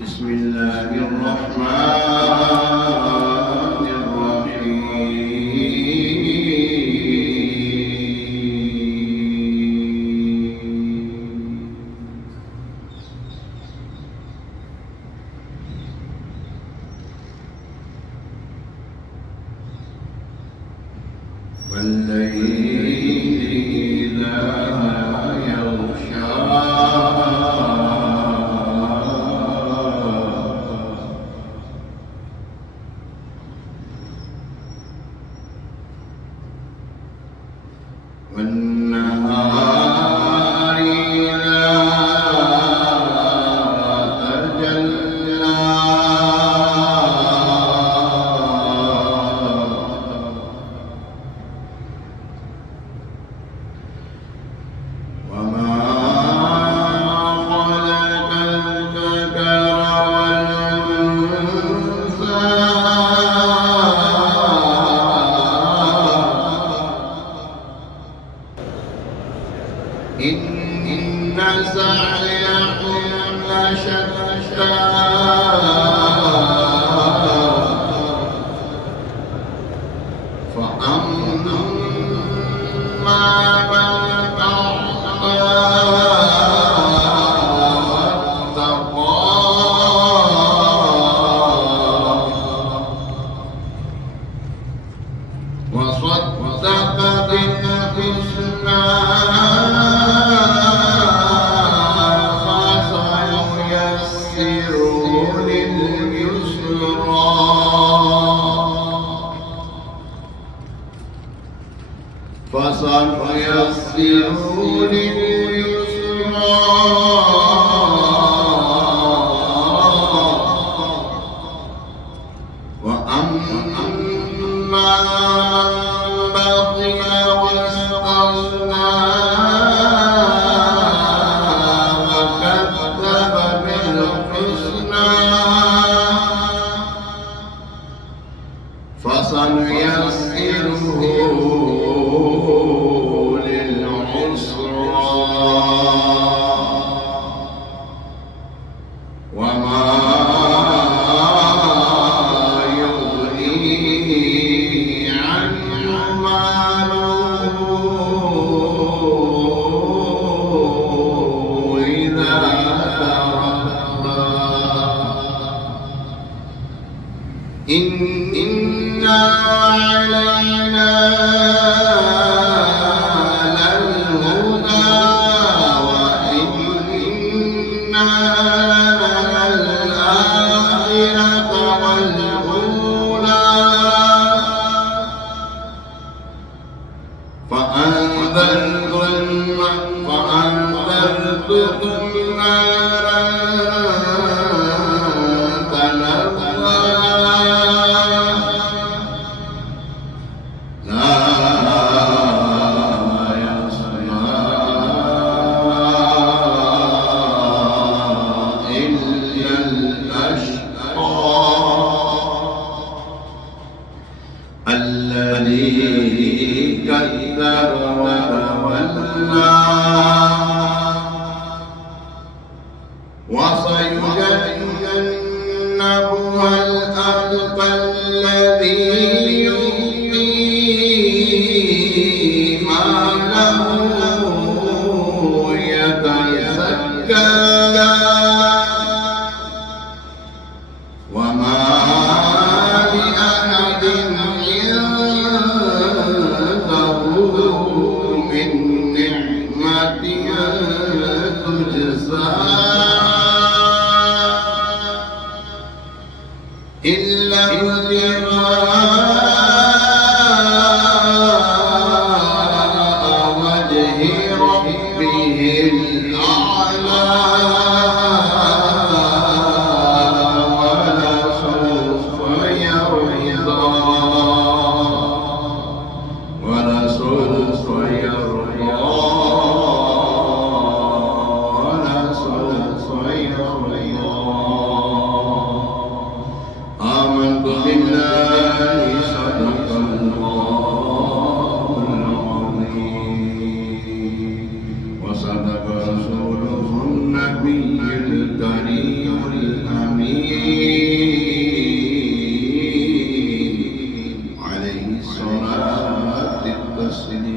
بسم الله الرحمن والليل إذا يغشى والنهار إذا تجلى وما خلق الذكر والأنثى إن سعيكم لشتى فأما من أعطى واتقى وصدق بالحسنى فسنيسره لليسرى وأما من بخل واستغنى وكذب بالحسنى فسنيسره للعسرى وما يغني عنه ماله إذا تردى إن علينا للهدى وإن للآخرة والأولى فأنذرتكم نارا تلظى لا يصلاها إلا الأشقى الذي كذب وتولى وسيجنبها الأتقى الذي يؤتي ماله يتزكى وما لأحد عنده من نعمة تجزى إلا ابتغاء وجه ربه الأعلى ولسوف يرضى ولسوف يرضى ولسوف يرضى آمنت بالله السنين